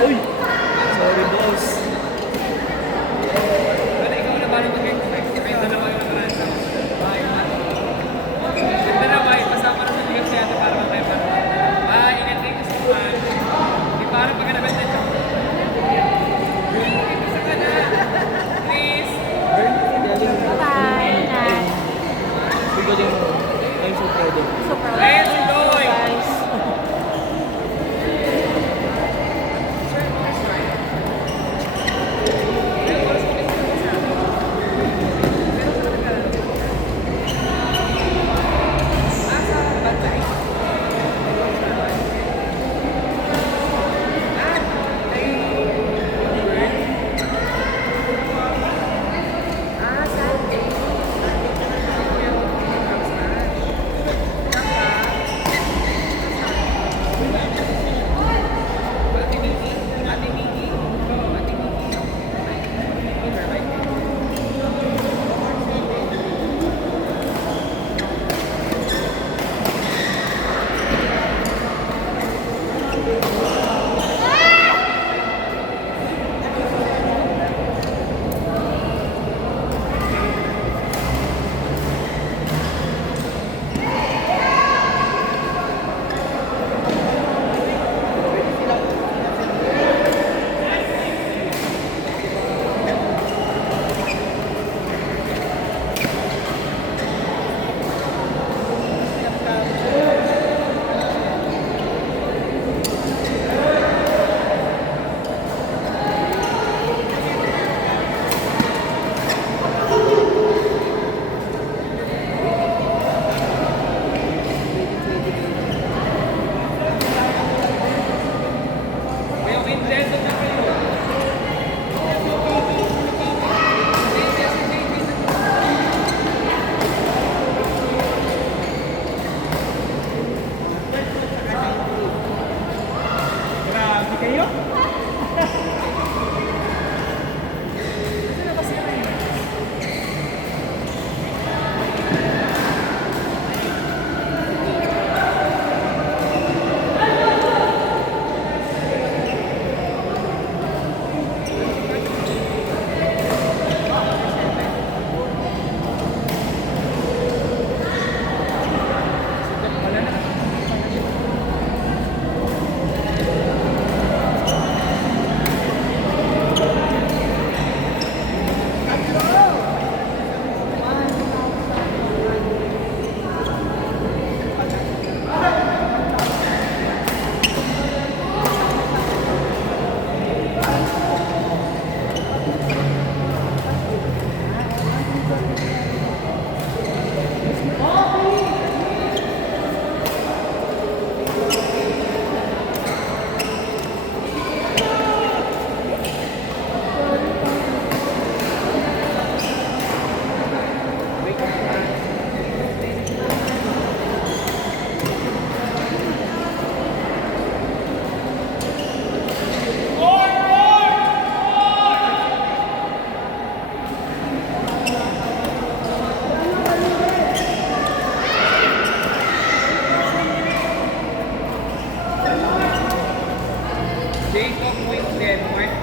Uy! Sorry, boss. Pero ikaw na ba nung mag-expect? Kaya dalawa yung nakaraan sa bahay. Ganda na bahay. Pasama na sa ligaw si ate para matay pa. Ingat kayo sa kuhan. Di parang pagka nabenta siya. Isa ka na. Please. Bye, Nat. Ikaw din. I'm so proud of you. Super Let's go! guys. Yung Nintendo na kayo. Grabe kayo? Jacob Winslet, Mark